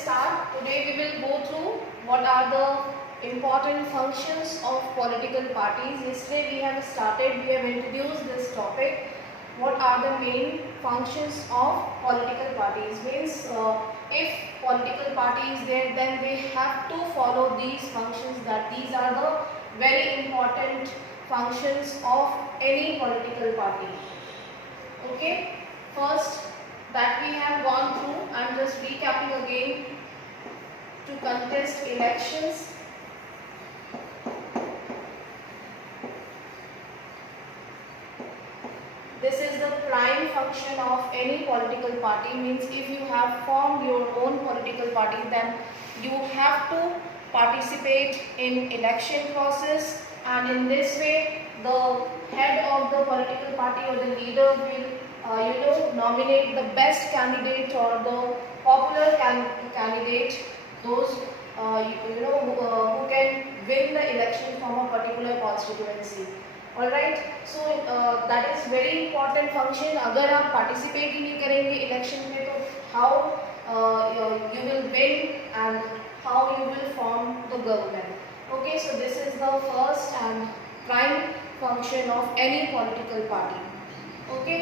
start. Today we will go through what are the important functions of political parties. Yesterday we have introduced this topic. What are the main functions of political parties? Means if political party is there, then they have to follow these functions. That these are the very important functions of any political party. Okay. First, that we have gone through, I am just recapping again. To contest elections, this is the prime function of any political party. Means if you have formed your own political party, then you have to participate in election process, and in this way the head of the political party or the leader will nominate the best candidate or the popular candidate, those who can win the election from a particular constituency. Alright, so that is very important function. अगर आप participate ही नहीं करेंगे election में, तो how you will win and how you will form the government. Okay, so this is the first and prime function of any political party. Okay,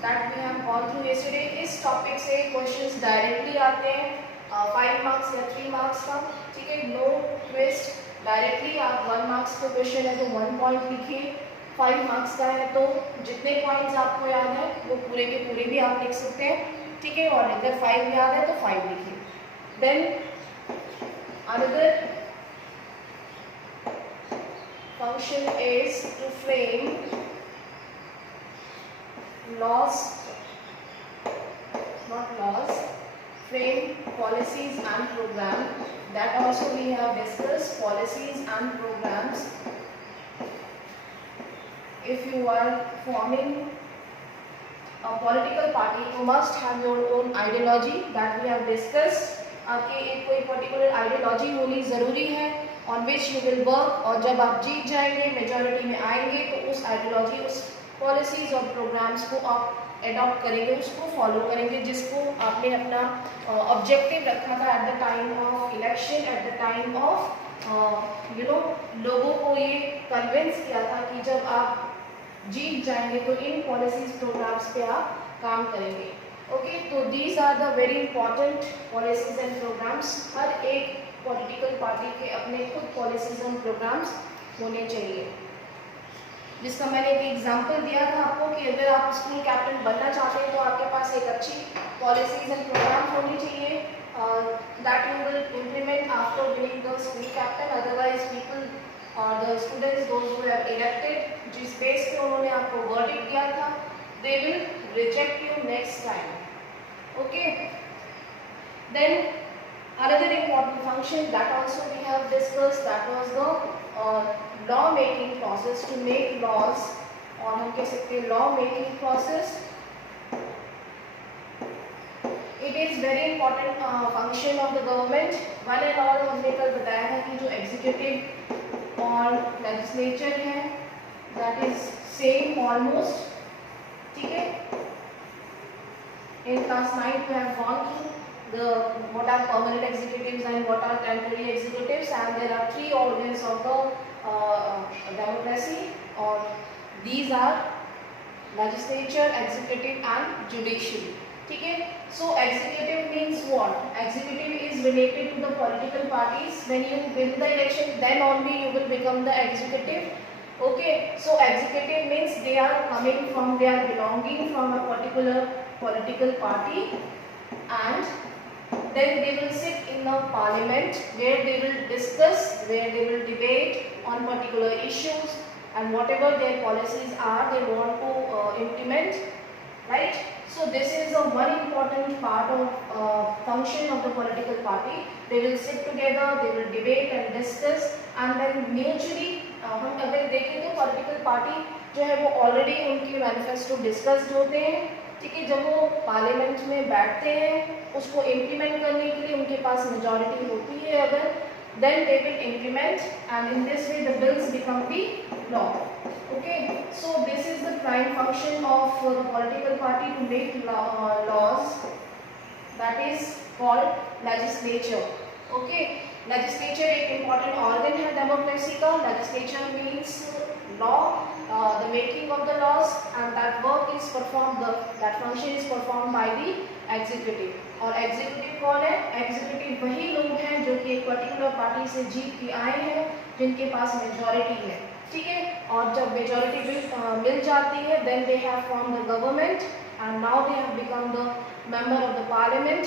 that we have gone through yesterday. इस topic से questions directly आते हैं 5 marks या 3 marks का, ठीक है, no twist. Directly आप 1 marks का क्वेश्चन है तो 1 पॉइंट लिखिए, 5 मार्क्स का है तो जितने पॉइंट्स आपको याद है वो पूरे के पूरे भी आप लिख सकते हैं, ठीक है, और अगर 5 याद है तो 5 लिखिए. Then another function is to frame laws, not laws, frame policies and program. That also we have discussed, policies and programs. If you are forming a political party, you must have your own ideology. That we have discussed. आपके एक कोई particular ideology होनी ज़रूरी है on which you will work, और जब आप जीत जाएंगे, मेजॉरिटी में आएंगे, तो उस ideology, उस policies और programs को आप एडॉप्ट करेंगे, उसको फॉलो करेंगे, जिसको आपने अपना ऑब्जेक्टिव रखा था at the time of election, at the time of लोगों को ये कन्विंस किया था कि जब आप जीत जाएंगे तो इन पॉलिसीज प्रोग्राम्स पे आप काम करेंगे. ओके, तो these are the very important policies and programs. हर एक पॉलिटिकल पार्टी के अपने खुद पॉलिसीज एंड प्रोग्राम्स होने चाहिए, जिसका मैंने एक एग्जांपल दिया था आपको कि अगर आप स्कूल कैप्टन बनना चाहते हैं तो आपके पास एक अच्छी पॉलिसीज एंड प्रोग्राम होनी चाहिए that you will implement after winning the school captain. Otherwise people और the students those who have elected, जिस बेस पे उन्होंने आपको वर्डिक्ट दिया था, they will reject you next time. Okay, then another important function that also we have discussed, that was the law making process, to make laws, और हम कह सकते हैं law making process. It is very important function of the government. One and all हमने कल बताया था कि जो executive और legislature है, that is same almost, ठीक है. In class 9 we have gone through what are permanent executives and what are temporary executives, and there are 3 organs of the democracy, or these are legislature, executive and judiciary. ठीक है, so executive means what? Executive is related to the political parties. When you win the election, then only you will become the executive. Okay, so executive means they are belonging from a particular political party, and then they will sit in the parliament where they will discuss, where they will debate on particular issues, and whatever their policies are they want to implement, right? So this is a one important part of function of the political party. They will sit together, they will debate and discuss, and then mutually हम अगर देखें तो political party जो है वो already उनके manifesto discussed होते हैं, ठीक है. जब वो पार्लियामेंट में बैठते हैं, उसको इम्प्लीमेंट करने के लिए उनके पास मेजॉरिटी होती है अगर, then they will implement, and in this way the bills become the law. Okay, so this is the prime function of the political party, to make laws, that is called legislature. Okay, legislature एक important organ है democracy का। Legislature means law, the making of the laws, and that work is performed, that function is performed by the executive। और executive कौन है? Executive वही लोग हैं जो कि एक पर्टिकुलर पार्टी से जीत के आए हैं, जिनके पास मेजॉरिटी है, ठीक है। और जब मेजॉरिटी मिल जाती है, then they have form the government and now they have become the member of the parliament.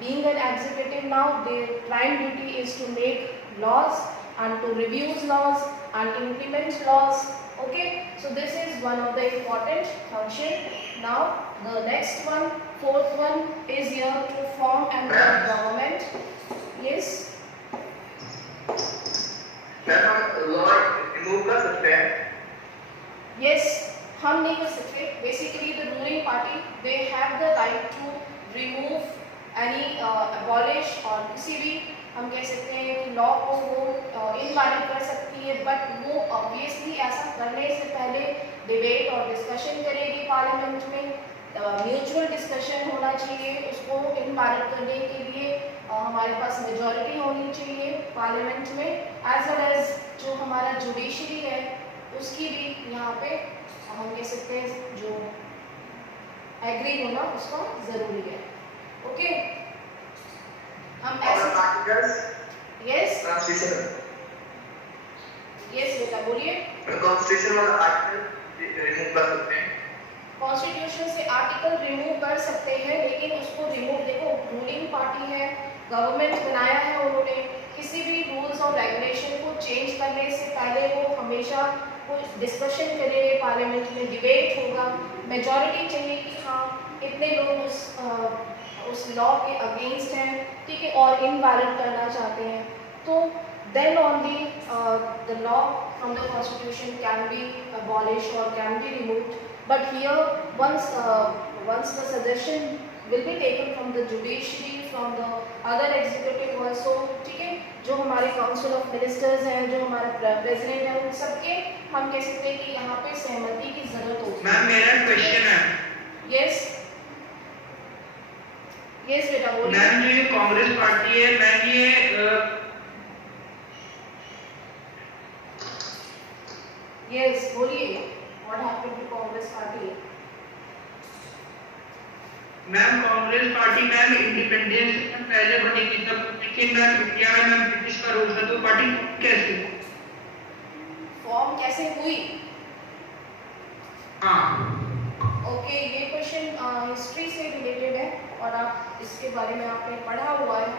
Being an executive now, their prime duty is to make laws and to review laws and implement laws। Okay, so this is one of the important function। Now the next one, fourth one is here to form and run government। Yes, क्या हम law remove कर सकते हैं? yes, हम नहीं कर सकते। Basically the ruling party, they have the right to remove any abolish और किसी भी हम कह सकते हैं कि लॉ को वो इनवैलिड कर सकती है, बट वो ऑब्वियसली ऐसा करने से पहले डिबेट और डिस्कशन करेगी पार्लियामेंट में। म्यूचुअल डिस्कशन होना चाहिए, उसको इनवैलिड करने के लिए हमारे पास मेजॉरिटी होनी चाहिए पार्लियामेंट में, एज वेल एज जो हमारा जुडिशरी है उसकी भी यहाँ पे हम कह सकते हैं जो एग्री होना उसका ज़रूरी है। ओके, हम ऐसे यस यस बेटा बोलिए। कॉन्स्टिट्यूशन वाला आर्टिकल रिमूव कर सकते हैं? कॉन्स्टिट्यूशन से आर्टिकल रिमूव कर सकते हैं, लेकिन उसको रिमूव, देखो रूलिंग पार्टी है, गवर्नमेंट बनाया है उन्होंने, किसी भी रूल्स और रेगुलेशन को चेंज करने से पहले वो हमेशा कुछ डिस्कशन करेंगे पार्लियामेंट में, डिबेट होगा, मेजॉरिटी चाहिए कि हाँ इतने लोग उस लॉ के अगेंस्ट हैं, ठीक है, और इनवैलिड करना चाहते हैं, तो then only the law from the constitution can be abolish और can be removed. But here once the suggestion will be taken from the judiciary, from the other executive also, ठीक है, जो हमारे काउंसिल ऑफ मिनिस्टर्स हैं, जो हमारे president हैं, उन सबके हम कह सकते हैं कि यहाँ पे सहमति की जरूरत होती है। मैम मेरा क्वेश्चन है। यस यस बेटा बोलिए। मैम ये कांग्रेस पार्टी है, मैं ये यस बोलिए, what happened to Congress party? Ma'am Congress party ma'am independence से पहले बनी थी तब, लेकिन मैम इंडिया में मैम ब्रिटिश का रूल था, तो पार्टी कैसे फॉर्म कैसे हुई? हाँ ओके, ये क्वेश्चन हिस्ट्री से रिलेटेड है और आप इसके बारे में आपने पढ़ा हुआ है।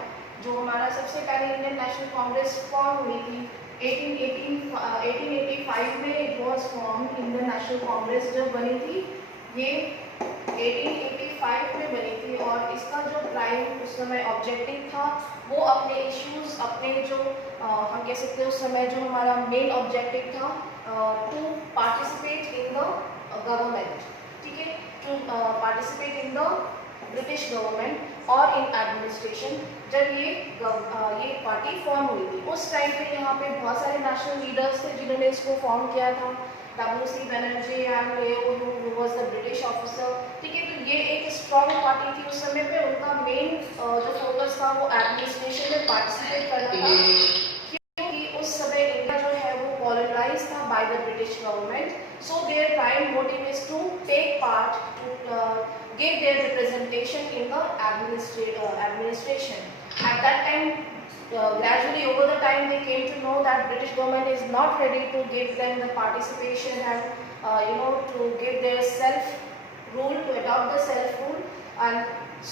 जो हमारा सबसे पहले इंडियन नेशनल कांग्रेस फॉर्म हुई थी 1885 में, it was form Indian national Congress जब बनी थी, ये 1885 में बनी थी, और इसका जो प्राइम उस समय ऑब्जेक्टिव था वो अपने इश्यूज, अपने जो हम कह सकते हैं उस समय जो हमारा मेन ऑब्जेक्टिव था to participate in the government, ठीक है, to participate in the British government और इन एडमिनिस्ट्रेशन। जब ये पार्टी फॉर्म हुई थी, उस टाइम पे यहाँ पे बहुत सारे नेशनल लीडर्स थे जिन्होंने इसको फॉर्म किया था। WC Banerjee and who was the British officer, ठीक है, तो ये एक स्ट्रॉन्ग पार्टी थी उस समय पे। उनका मेन जो फोकस था वो एडमिनिस्ट्रेशन में पार्टिसिपेट करना था, क्योंकि उस समय इंडिया जो है वो कॉलोनाइज था by the British government. So their prime motive is to take part, to give their representation in the administration। At that time, gradually over the time they came to know that British government is not ready to give them the participation and to give their self rule, to adopt the self rule, and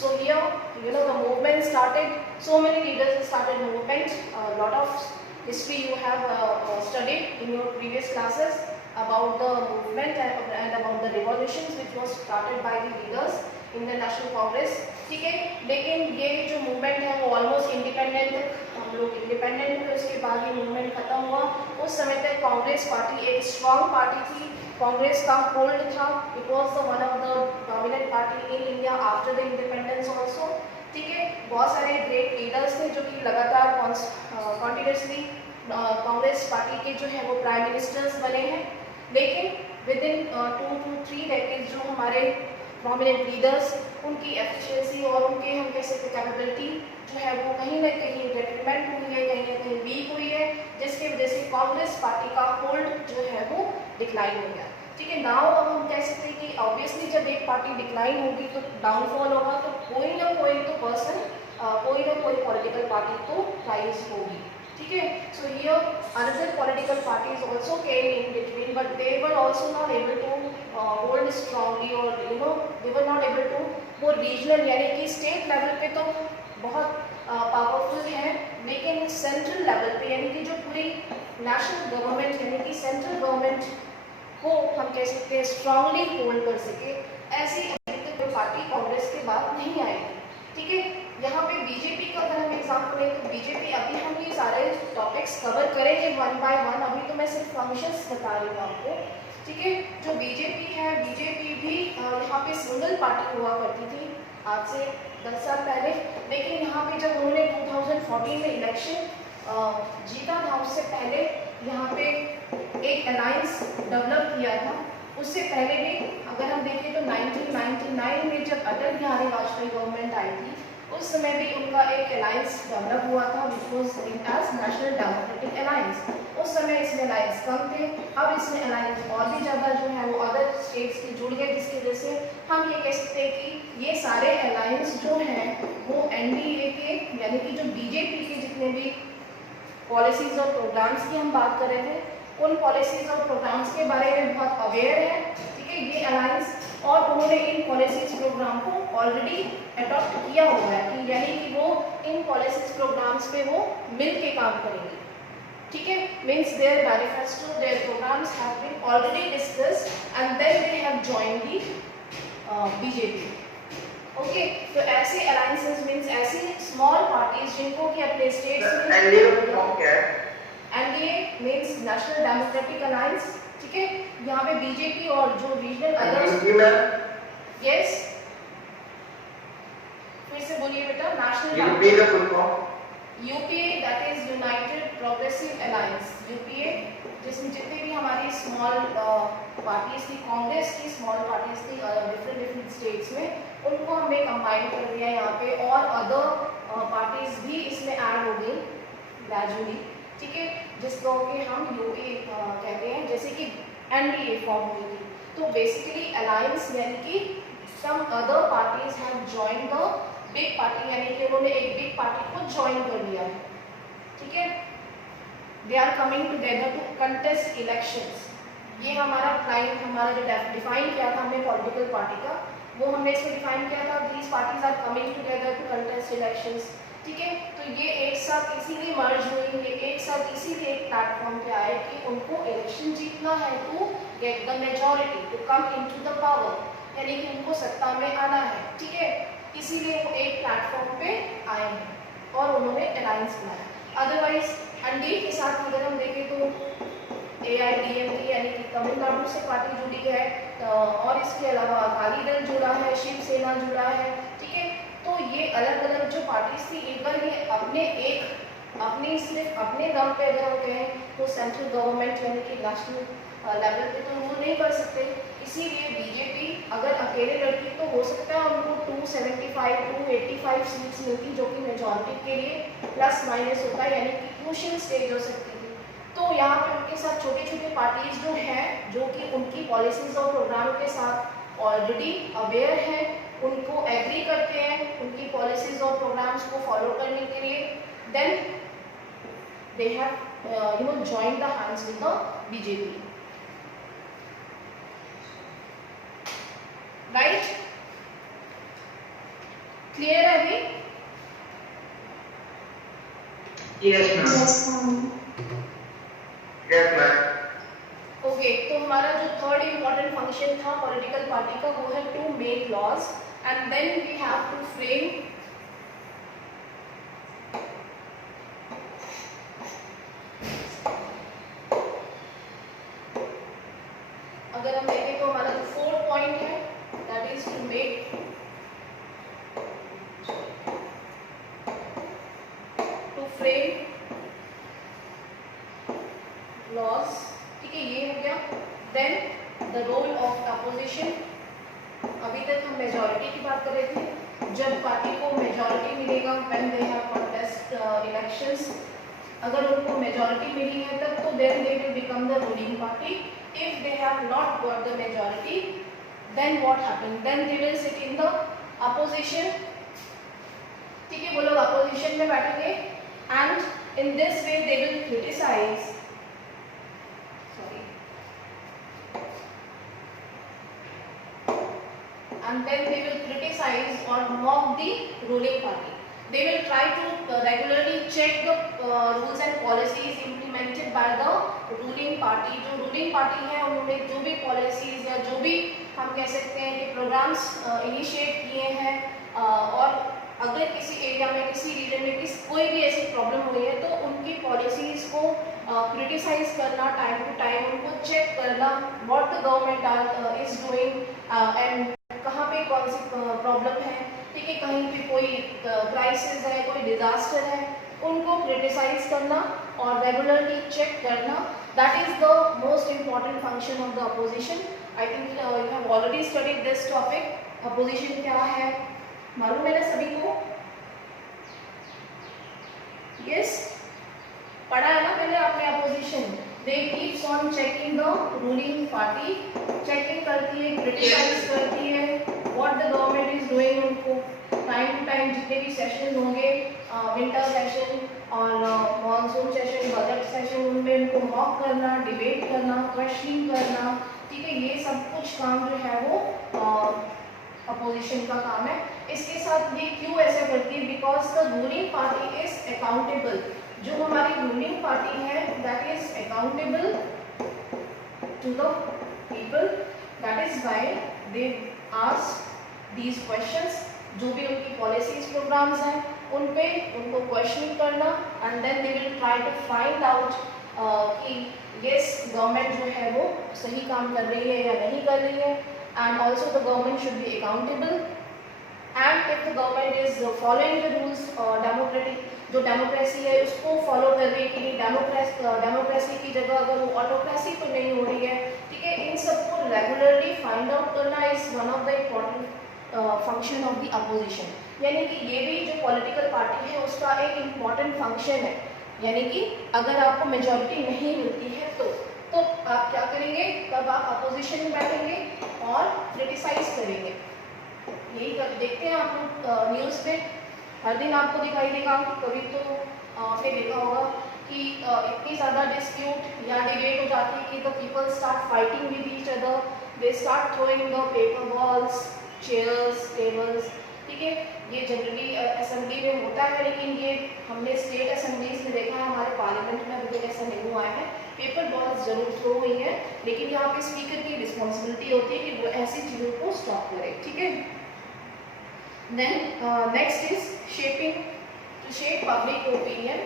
so here the movement started. So many leaders started movement. A lot of history you have studied in your previous classes about the movement and about the revolutions which was started by the leaders in the National Congress, ठीक है। लेकिन ये जो movement है वो almost independent तक, हम लोग इंडिपेंडेंट हुए, उसके बाद ये मूवमेंट खत्म हुआ। उस समय तक कांग्रेस पार्टी एक स्ट्रॉन्ग पार्टी थी, कांग्रेस का होल्ड था, it was the one of the dominant party in India after the independence also, ठीक है। बहुत सारे ग्रेट लीडर्स थे जो कि लगातार कॉन्टिन्यूसली कांग्रेस पार्टी के जो है वो प्राइम मिनिस्टर्स बने हैं। लेकिन विद इन 2 to 3 डेकेड्स जो हमारे प्रोमिनेंट लीडर्स, उनकी एफिशिएंसी और उनके हम कह सकते कैपेबिलिटी जो है वो कहीं ना कहीं डेट्रीमेंट हुई है, कहीं ना कहीं वीक हुई है, जिसकी वजह से कांग्रेस पार्टी का होल्ड जो है वो डिक्लाइन हो गया। ठीक है, नाउ अब हम कह सकते हैं कि ऑब्वियसली जब एक पार्टी डिक्लाइन होगी तो डाउनफॉल होगा, तो कोई ना कोई तो पर्सन, कोई ना कोई पॉलिटिकल पार्टी तो राइज होगी। ठीक है, so here another political parties also came in between, but they were also not able to hold strongly, और they were not able to, वो रीजनल यानी कि स्टेट लेवल पे तो बहुत पावरफुल है, लेकिन सेंट्रल लेवल पे यानी कि जो पूरी नेशनल गवर्नमेंट यानी कि सेंट्रल गवर्नमेंट को हम कह सकते हैं स्ट्रांगली होल्ड कर सके, ऐसी अभी तक कोई पार्टी कांग्रेस के बाद नहीं आएगी। ठीक है, यहाँ पे बीजेपी का अगर हम एग्जाम्पल लें तो बीजेपी, अभी हम ये सारे टॉपिक्स कवर करेंगे वन बाय वन, अभी तो मैं सिर्फ फंक्शंस बता रही हूँ आपको। ठीक है, जो बीजेपी है, बीजेपी भी यहाँ पे सिंगल पार्टी हुआ करती थी आज से 10 साल पहले, लेकिन यहाँ पे जब उन्होंने 2014 में इलेक्शन जीता था, उससे पहले यहाँ पे एक अलायंस डेवलप किया था। उससे पहले भी अगर हम देखें तो 1999 में जब अटल बिहारी वाजपेयी गवर्नमेंट आई थी, उस समय भी उनका एक अलायंस डेवलप हुआ था which was named as national democratic alliance. उस समय इसमें अलायंस कम थे, अब इसमें अलायंस और भी ज़्यादा जो है वो अदर स्टेट्स के जुड़ गए, जिसकी वजह से हम ये कह सकते हैं कि ये सारे अलायंस जो हैं वो एनडीए के यानी कि जो बीजेपी के जितने भी पॉलिसीज़ और प्रोग्राम्स की हम बात कर रहे थे, उन पॉलिसीज़ और प्रोग्राम्स के बारे में बहुत अवेयर है। ठीक है, ये अलायंस, और उन्होंने इन पॉलिसीज़ प्रोग्राम को ऑलरेडी अडॉप्ट किया हुआ है कि यानी कि वो इन पॉलिसीज़ प्रोग्राम्स पे वो मिल के काम करेंगे। ठीक है, means their manifesto, their programmes have been already discussed and then they have joined the BJP. Okay, तो ऐसे अलायंसेस मीन्स ऐसी स्मॉल पार्टीज जिनको कि अपने स्टेट्स में NDA means national democratic alliance. ठीक है, यहाँ पे बीजेपी और जो रीजनल अदर्स, यस फिर से बोलिए बेटा, national UPA that is United progressive alliance, UPA जिसमें जितने भी हमारी स्मॉल पार्टीज थी, कांग्रेस की स्मॉल पार्टीज थी डिफरेंट स्टेट्स में, उनको हमने कंबाइन कर दिया यहाँ पे, और अदर पार्टीज भी इसमें ऐड हो गई ग्रेजुअली। ठीक है, जिसको कि हम यूपीए कहते हैं, जैसे कि एनडीए फॉर्म हुई थी। तो बेसिकली अलायंस यानी कि some other parties have joined the big party, यानी कि उन्होंने एक बिग पार्टी को ज्वाइन कर लिया है। ठीक है, they are coming together to contest elections. ये हमारा क्लाइंट, हमारा जो डिफाइन किया था हमने पॉलिटिकल पार्टी का, वो हमने इसमें डिफाइन किया था, these parties are coming together to contest elections. ठीक है, तो ये एक साथ इसीलिए मर्ज हुई, ये एक साथ इसीलिए एक प्लेटफॉर्म पे आए कि उनको इलेक्शन जीतना है to get the majority, to come into the power, यानी कि उनको सत्ता में आना है। ठीक है, इसीलिए वो एक प्लेटफॉर्म पे आए हैं और उन्होंने अलायंस बनाया। अदरवाइज एनडीए के साथ अगर हम देखें तो AIADMK यानी कि तमिलनाडु से पार्टी जुड़ी है, और इसके अलावा अकाली दल जुड़ा है, शिवसेना जुड़ा है। ठीक है, तो ये अलग अलग जो पार्टीज थी, अगर ये अपने सिर्फ अपने दम पे अगर हम कहें तो सेंट्रल गवर्नमेंट यानी कि नेशनल लेवल पे तो रूल नहीं कर सकते, इसीलिए बीजेपी अगर अकेले लड़ती तो हो सकता है उनको 275 285 सीट्स मिलती, जो कि मेजॉरिटी के लिए प्लस माइनस होता है, यानी कि क्रूशियल स्टेज हो सकती थी। तो यहाँ पे उनके साथ छोटी छोटी पार्टीज जो हैं, जो कि उनकी पॉलिसीज और प्रोग्राम के साथ ऑलरेडी अवेयर हैं, उनको एग्री करते हैं उनकी पॉलिसीज और प्रोग्राम्स को फॉलो करने के लिए, then they have join the hands with the BJP. Right, clear है अभी? Yes ma'am. ओके, तो हमारा जो थर्ड इम्पॉर्टेंट फंक्शन था पॉलिटिकल पार्टी का, वो है to make laws and then we have to frame अगर हम देखें तो हमारा जो फोर्थ पॉइंट है that is to make to frame laws. ठीक है, ये हो गया। Then the role of opposition, अभी तक हम मेजॉरिटी की बात कर रहे थे। जब पार्टी को मेजॉरिटी मिलेगा, when they have contest elections, अगर उनको मेजॉरिटी मिली है तब तो then they will become the ruling party. If they have not got the majority, then what happen, then they will sit in the opposition. ठीक है, वो लोग अपोजिशन में बैठेंगे and in this way they will criticize, and then they will criticize or mock the ruling party. They will try to regularly check the rules and policies implemented by the ruling party. जो ruling party है उन्होंने जो भी policies या जो भी हम कह सकते हैं कि programs initiate किए हैं, और अगर किसी एरिया में, किसी रीजन में कोई भी ऐसी प्रॉब्लम हुई है तो उनकी पॉलिसीज को क्रिटिसाइज करना, टाइम टू टाइम उनको चेक करना, what the government is doing and कहाँ पे कौन सी प्रॉब्लम है। ठीक है, कहीं पे कोई क्राइसिस है, कोई डिजास्टर है, उनको क्रिटिसाइज करना और रेगुलरली चेक करना, that is the most important function of the opposition. I think you have already studied this topic. Opposition क्या है मालूम है ना सभी को? यस, पढ़ा है ना पहले आपने opposition. They keeps on checking the ruling party, checking करती है, क्रिटिसाइज करती है what the government is doing. उनको टाइम टू टाइम जितने भी सेशन होंगे, विंटर सेशन और मॉनसून सेशन, बजट सेशन, उनमें उनको मॉक करना, डिबेट करना, क्वेश्चनिंग करना। ठीक है, ये सब कुछ काम जो है वो अपोजिशन का काम है। इसके साथ ये क्यों ऐसा करती है? Because the ruling party is accountable. जो हमारी रूलिंग पार्टी है that is accountable to the people, that is why they ask these questions. जो भी उनकी पॉलिसीज प्रोग्राम्स हैं उन पे उनको क्वेश्चनिंग करना and then they will try to find out कि यस गवर्नमेंट जो है वो सही काम कर रही है या नहीं कर रही है। And also the government should be accountable, and if the government is following the rules, democratic जो डेमोक्रेसी है उसको फॉलो कर रही है कि नहीं, डेमोक्रेसी की जगह अगर वो ऑटोक्रेसी तो नहीं हो रही है। ठीक है, इन सबको रेगुलरली फाइंड आउट करना is one of the important function of the opposition. यानी कि ये भी जो पॉलिटिकल पार्टी है उसका एक इम्पॉर्टेंट फंक्शन है। यानी कि अगर आपको मेजॉरिटी नहीं मिलती है तो आप क्या करेंगे? तब आप अपोजिशन में बैठेंगे और क्रिटिसाइज करेंगे। यही देखते हैं आप लोग न्यूज़ पे हर दिन आपको दिखाई देगा। कभी तो आपने देखा होगा कि इतनी ज़्यादा डिस्प्यूट या डिबेट हो जाती है कि the people start fighting with each other, they start throwing the paper balls, chairs, tables. ठीक है, ये जनरली असेंबली में होता है, लेकिन ये हमने स्टेट असेंबलीज में देखा है, हमारे पार्लियामेंट में अभी तक ऐसा नहीं हुआ है। पेपर बॉल्स जरूर थ्रो हुई है, लेकिन यहाँ पे स्पीकर की रिस्पॉन्सिबिलिटी होती है कि वो ऐसी चीज़ों को स्टॉप करे। ठीक है, then next is shaping, to shape public opinion,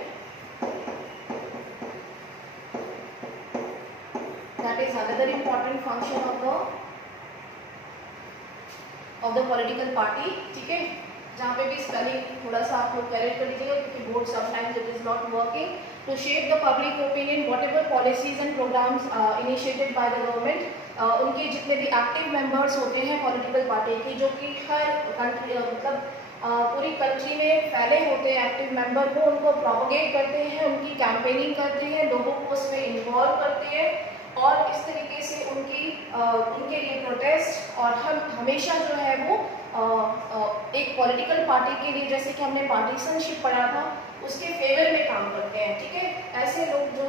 that is another important function of the political party. ठीक है, जहाँ पे भी स्पेलिंग थोड़ा सा आप लोग करेक्ट कर लीजिएगा क्योंकि board sometimes it is not working. To shape the public opinion, whatever policies and programmes initiated by the government. उनके जितने भी एक्टिव मेंबर्स होते हैं पॉलिटिकल पार्टी की, जो कि हर कंट्री मतलब पूरी कंट्री में फैले होते हैं एक्टिव मेंबर, वो उनको प्रोपोगेट करते हैं, उनकी कैंपेनिंग करते हैं, लोगों को उसमें इन्वॉल्व करते हैं और इस तरीके से उनके लिए प्रोटेस्ट और हम हमेशा जो है वो एक पॉलिटिकल पार्टी के लिए, जैसे कि हमने पार्टीसनशिप पढ़ा था, उसके फेवर में काम करते हैं। ठीक है, ऐसे लोग जो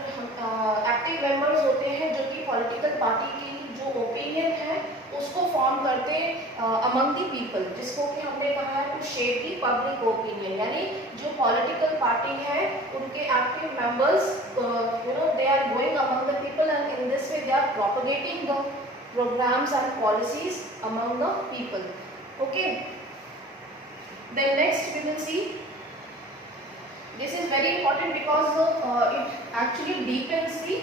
एक्टिव मेंबर्स होते हैं जो कि पॉलिटिकल पार्टी की जो ओपिनियन है उसको फॉर्म करते हैं अमंग दी पीपल, जिसको कि हमने कहा है to shape the public opinion. यानी जो पॉलिटिकल पार्टी है उनके active members they are going among the people and in this way they are propagating the programmes and policies among the people. Okay, then next we will see, this is very important because it actually deepens the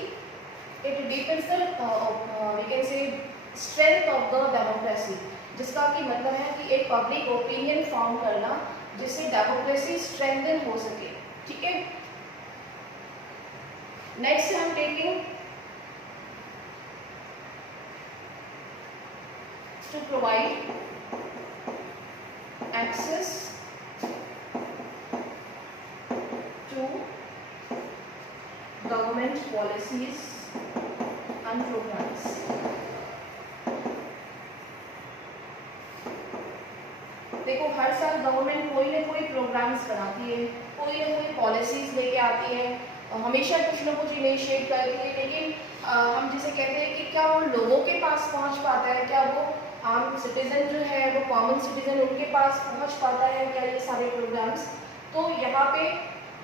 we can say strength of the democracy, जिसका कि मतलब है कि एक public opinion form करना जिससे democracy strengthen हो सके। ठीक है, next I am taking to provide access to government policies and programs. देखो हर साल गवर्नमेंट कोई ना कोई प्रोग्राम्स बनाती है, कोई ना कोई पॉलिसीज लेके आती है, हमेशा कुछ ना कुछ इनिशिएट करती है, लेकिन हम जिसे कहते हैं कि क्या वो लोगों के पास पहुंच पाता है, क्या वो आम सिटीजन जो है, वो कॉमन सिटीजन उनके पास पहुंच पाता है क्या ये सारे प्रोग्राम्स। तो यहाँ पे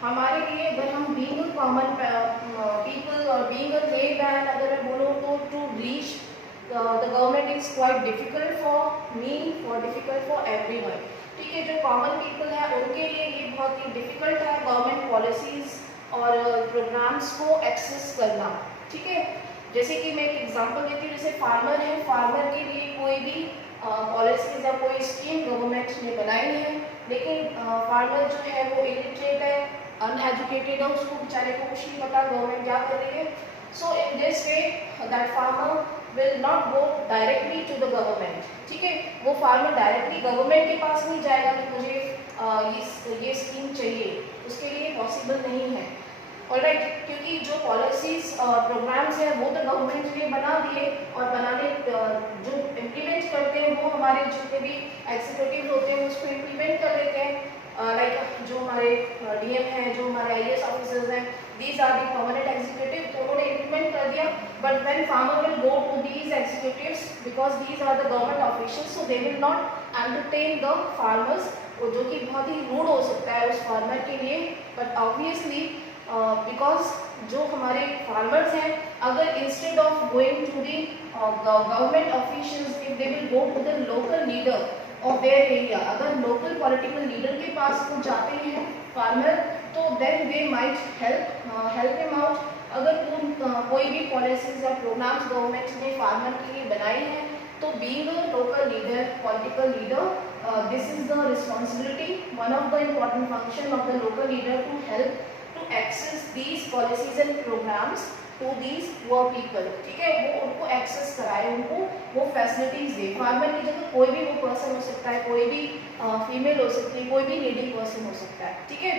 हमारे लिए अगर हम बीइंग अ कॉमन पीपल और बीइंग अ ले मैन अगर मैं बोलूँ तो to reach the government is quite difficult for me, for difficult for everyone। ठीक है, जो कॉमन पीपल है उनके लिए ये बहुत ही डिफिकल्ट है गवर्नमेंट पॉलिसीज और प्रोग्राम्स को एक्सेस करना। ठीक है, जैसे कि मैं एक एग्जांपल देती हूँ, जैसे फार्मर है, फार्मर के लिए कोई भी पॉलिसीज या कोई स्कीम गवर्नमेंट ने बनाई है, लेकिन फार्मर जो है वो इलिटरेट है, अनएजुकेटेड है, उसको बेचारे को कुछ नहीं पता गवर्नमेंट क्या कर रही है। So in this way that farmer will not go directly to the government। ठीक है, वो फार्मर डायरेक्टली गवर्नमेंट के पास नहीं जाएगा कि मुझे ये स्कीम चाहिए, उसके लिए पॉसिबल नहीं है। ऑलराइट, क्योंकि जो पॉलिसीज और प्रोग्राम्स हैं वो तो गवर्नमेंट ने बना दिए और बनाने जो इम्प्लीमेंट करते हैं वो हमारे जितने भी एग्जीक्यूटिव होते हैं उसको इम्प्लीमेंट कर देते हैं। लाइक जो हमारे डीएम हैं, जो हमारे आईएएस ऑफिसर्स हैं, these are the permanent executive, तो उन्होंने इम्प्लीमेंट कर दिया। But when farmer will go to these executives because these are the government officials, so they will not entertain the farmers, जो कि बहुत ही रूड हो सकता है उस फार्मर के लिए। बट ऑब्वियसली बिकॉज जो हमारे फार्मर्स हैं, अगर instead of going to the government officials if they will go to the local leader of their area, अगर लोकल पॉलिटिकल लीडर के पास वो जाते हैं फार्मर, तो then they might help him out. अगर कोई भी पॉलिसीज या प्रोग्राम्स गवर्नमेंट ने फार्मर के लिए बनाई है, तो being a local leader, political leader, this is the responsibility, one of the important function of the local leader to help to access these policies and programmes to these poor people. ठीक है, वो उनको access कराए, उनको वो facilities दे। Farmer की जगह कोई भी वो पर्सन हो सकता है, कोई भी फीमेल हो सकती है, कोई भी नीडी पर्सन हो सकता है। ठीक है,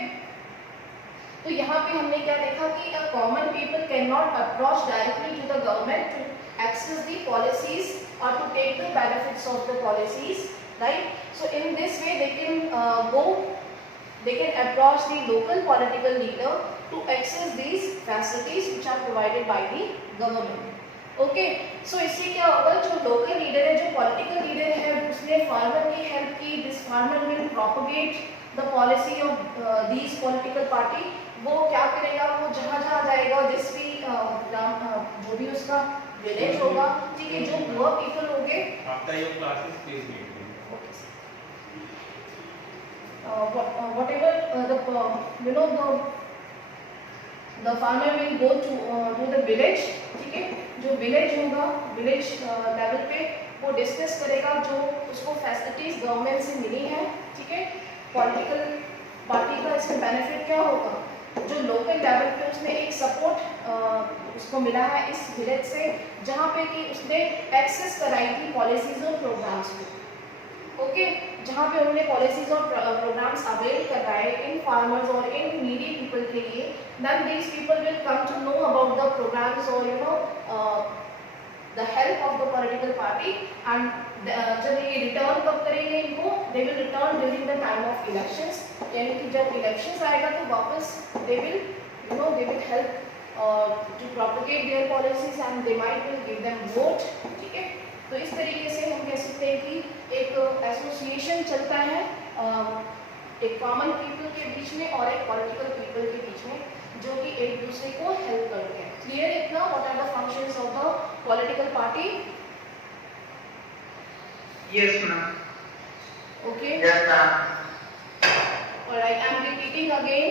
तो यहाँ पे हमने क्या देखा कि a common people can not approach directly to the government to access the policies और to take the benefits of the policies, right. So in this way they can approach the local political leader to access these facilities which are provided by the government। Okay, so इससे क्या होगा, जो local leader है, जो political leader है, उसने farmer की help की, this farmer will propagate the policy of these political party. वो क्या करेगा, वो जहाँ जहाँ जाएगा, जिस भी जो भी उसका विलेज होगा, ठीक है, जो पुअर पीपल होंगे, whatever the farmer will go to the village। ठीक है, जो विलेज होगा, विलेज लेवल पे वो डिस्कस करेगा जो उसको फैसिलिटीज गवर्नमेंट से मिली है। ठीक है, पॉलिटिकल पार्टी का इसमें बेनिफिट क्या होगा, जो लोकल लेवल पे उसने एक सपोर्ट उसको मिला है इस विलेज से, जहाँ पे कि उसने एक्सेस कराई थी पॉलिसीज और प्रोग्राम्स को। ओके, जहाँ पे उन्होंने पॉलिसीज और प्रोग्राम्स अवेल करवाए इन फार्मर्स और इन नीडी पीपल के लिए, then these people will come to know about the programs और the help of the political party. And जब ये रिटर्न कब करेंगे इनको, they will return during the time of elections, यानी कि जब इलेक्शंस आएगा तो वापस they will help to propagate their policies and they might will give them vote. ठीक है, तो इस तरीके से हम कह सकते हैं कि एक एसोसिएशन चलता है एक कॉमन पीपल के बीच में और एक पॉलिटिकल पीपल के बीच में, जो कि एक दूसरे को हेल्प करते हैं। क्लियर इतना, what are the functions of the political party? Yes ma'am. Okay, yes ma'am. Alright, I am repeating again,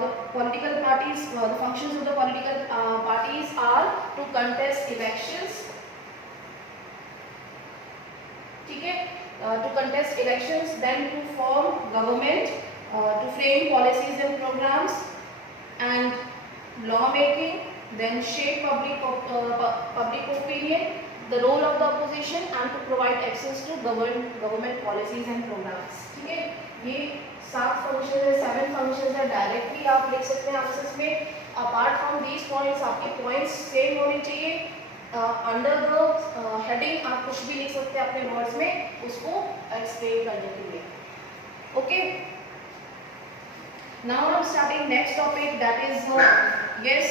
the political parties, the functions of the political parties are to contest elections। ठीक है, to contest elections, then to form government, to frame policies and programs and law making, then shape public opinion, the role of the opposition and to provide access to government policies and programs। ठीक है, functions है directly आप लिख सकते हैं answers में। Apart from these points आपके points same होने चाहिए। अंडर द हेडिंग आप कुछ भी लिख सकते हैं अपने वर्ड्स में उसको एक्सप्लेन करने के लिए। Okay, now I am starting next topic that is yes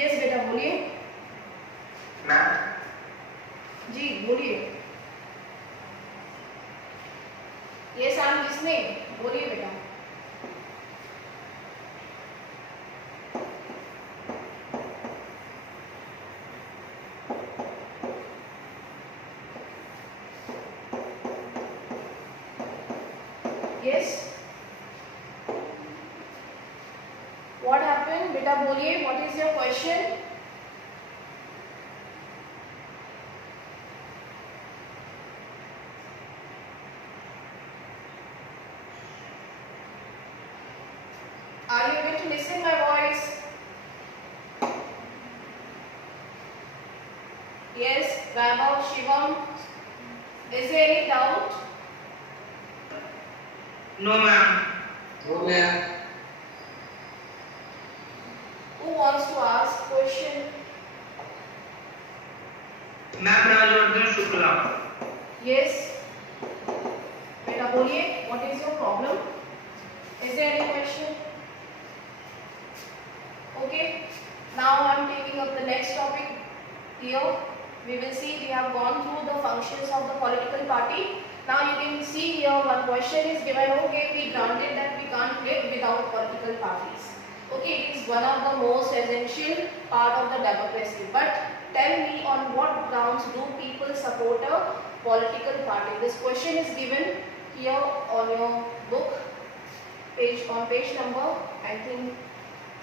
yes बेटा बोलिए। जी बोलिए। यस आई एम लिसनिंग, बोलिए बेटा। Yes. What happened? बेटा बोलिए, what is your question? Are you able to listen my voice? Yes, Vaibhav, Shivam. Is there any doubt? No ma'am. No ma'am. Who wants to ask question? Ma'am Rajwardhan Shukla. Yes. बेटा बोलिए, what is your problem? Is there any question? Okay. Now I am taking up the next topic here. We will see we have gone through the functions of the political party. Now you can see here one question is given. Okay, we granted that we can't live without political parties. Okay, it is one of the most essential part of the democracy. But tell me on what grounds do people support a political party? This question is given here on your book, on page number I think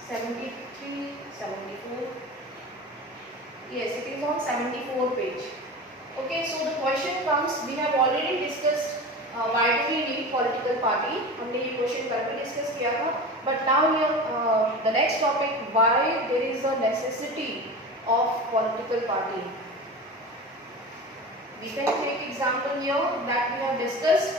73, 74. Yes, it is on 74 page. Okay, so the question comes, we have already discussed why do we need political party. हमने ये question कल भी discuss किया था. But now here the next topic, why there is a necessity of political party. We can take example here that we have discussed.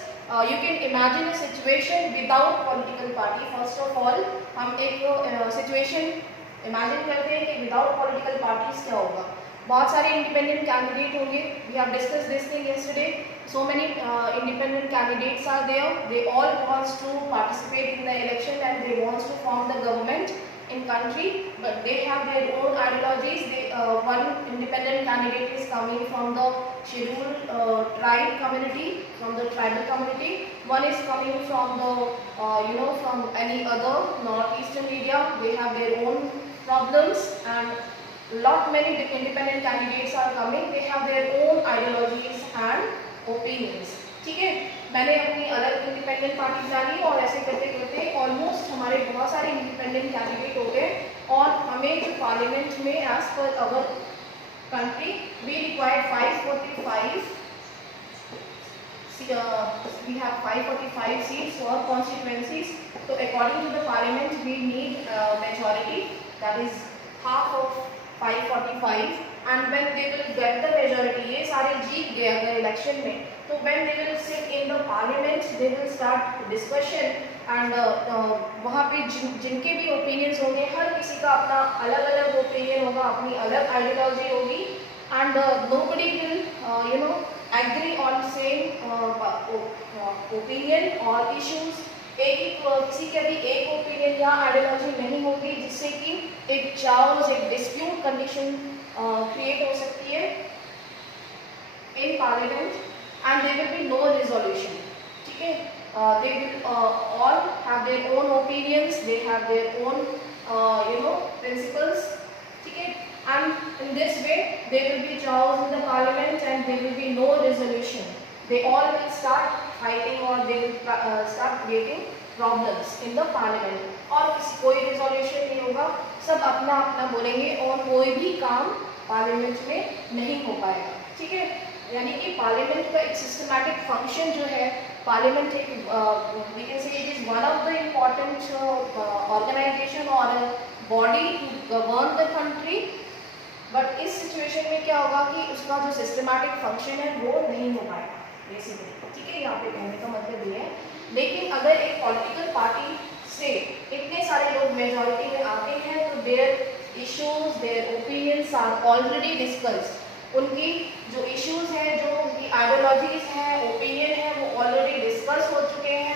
You can imagine a situation without political party. First of all, हम एक situation imagine करते हैं कि without political parties क्या होगा. बहुत सारे independent candidate होंगे. We have discussed this thing yesterday. So many independent candidates are there. They all wants to participate in the election and they wants to form the government in country, but they have their own ideologies. One independent candidate is coming from the scheduled tribe community, from the tribal community. One is coming from the from any other northeastern area. They have their own problems, and lot many independent candidates are coming. They have their own ideologies and opinions. ठीक है, मैंने अपनी अलग independent party डाली और ऐसे करते करते ऑलमोस्ट हमारे बहुत सारे इंडिपेंडेंट कैंडिडेट हो गए और हमें जो पार्लियामेंट में as per our country we require 545 we have 545 seats for constituencies. So according to the parliament we need majority, that is half of 545, and when they will get the majority, ये सारे जीत गए अगर election में, तो when they will sit in the parliament they will start discussion and वहाँ पे जिनके भी ओपिनियंस होंगे, हर किसी का अपना अलग अलग ओपिनियन होगा, अपनी अलग आइडियोलॉजी होगी, and nobody will agree on same opinion or issues. एक ही किसी के भी एक ओपिनियन या आइडियोलॉजी नहीं होगी जिससे कि एक चाउस एक डिस्प्यूट कंडीशन क्रिएट हो सकती है in parliament and there will be no resolution. ठीक है, they will all have their own opinions, they have their own principles. ठीक है, and in this way there will be chaos in the parliament and there will be no resolution. They all will start fighting or they will start creating problems in the parliament. और कोई resolution नहीं होगा, सब अपना अपना बोलेंगे और कोई भी काम पार्लियामेंट में नहीं हो पाएगा. ठीक है, यानी कि पार्लियामेंट का एक सिस्टमैटिक फंक्शन जो है, पार्लियामेंट एक we can say it is one of the important organization or a body to govern the country. But इस सिचुएशन में क्या होगा कि उसका जो सिस्टमैटिक फंक्शन है वो नहीं हो पाएगा. बेसिकली, ठीक है, यहाँ पे कहने का मतलब ये है। लेकिन अगर एक पॉलिटिकल पार्टी से इतने सारे लोग मेजॉरिटी में आते हैं तो their issues, their opinions are already discussed. उनकी जो इश्यूज हैं, जो उनकी आइडियोलॉजीज हैं, ओपिनियन है, वो ऑलरेडी डिस्कस हो चुके हैं।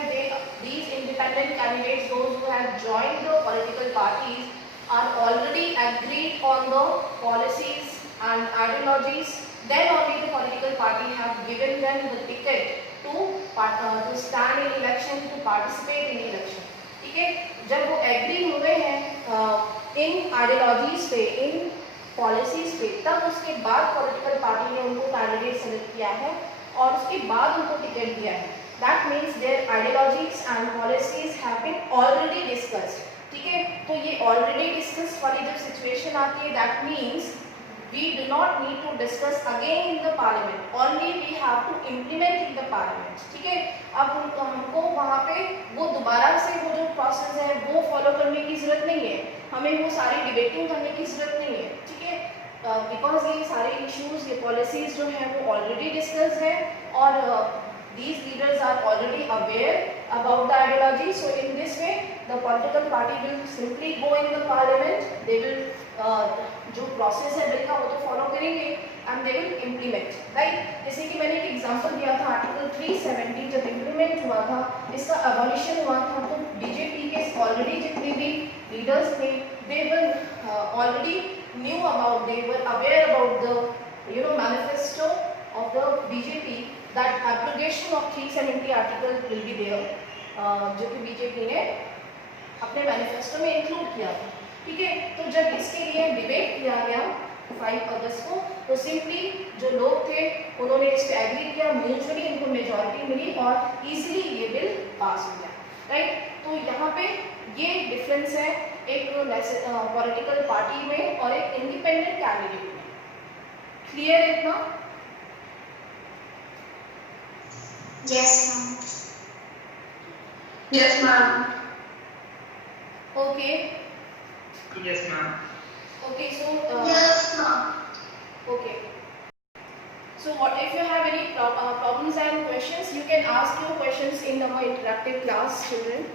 These independent candidates, those who have joined the political parties, are already agreed on the policies and ideologies. Then only the political party have given them the ticket to stand in election, to participate in election. ठीक है, जब वो agree हुए हैं इन ideologies पे, इन policies पे, तब उसके बाद पॉलिटिकल पार्टी ने उनको कैंडिडेट सेलेक्ट किया है और उसके बाद उनको टिकट दिया है। That means their ideologies and policies have been already discussed. ठीक है, तो ये already discussed वाली जब सिचुएशन आती है, that means we do not need to discuss again in the parliament, only we have to implement in the parliament. ठीक है, अब हमको वहाँ पे वो दोबारा से वो जो प्रोसेस है वो फॉलो करने की जरूरत नहीं है, हमें वो सारी डिबेटिंग करने की जरूरत नहीं है। ठीक है, बिकॉज ये सारे इश्यूज, ये पॉलिसीज जो हैं वो ऑलरेडी डिस्कस है और these leaders are already aware about the ideology. So in this way the political party will simply go in the parliament, they will जो प्रोसेस है बिल का वो तो फॉलो करेंगे and they will implement, right. जैसे कि मैंने एक एग्जांपल दिया था, आर्टिकल 370 जब इम्प्लीमेंट हुआ था, इसका एबॉलिशन हुआ था, तो बीजेपी के ऑलरेडी जितने भी लीडर्स थे, they were already knew about, they were aware about the manifesto of the BJP that abrogation of 370 article will be there, जो कि बीजेपी ने अपने मैनिफेस्टो में इंक्लूड किया था। ठीक है, तो जब इसके लिए डिबेट किया गया 5 अगस्त को, तो सिंपली जो लोग थे उन्होंने इस पर एग्री किया, म्यूचुअली इनको मेजॉरिटी मिली और इजीली ये बिल पास हो गया, राइट। तो यहाँ पे ये डिफरेंस है एक पॉलिटिकल पार्टी में और एक इंडिपेंडेंट कैंडिडेट में। क्लियर है इतना? Yes, ma'am. Yes, ma'am. Okay. Yes, ma'am. Okay, so Yes, ma'am. okay. So what if you have any problems and questions, you can ask your questions in our interactive class, children.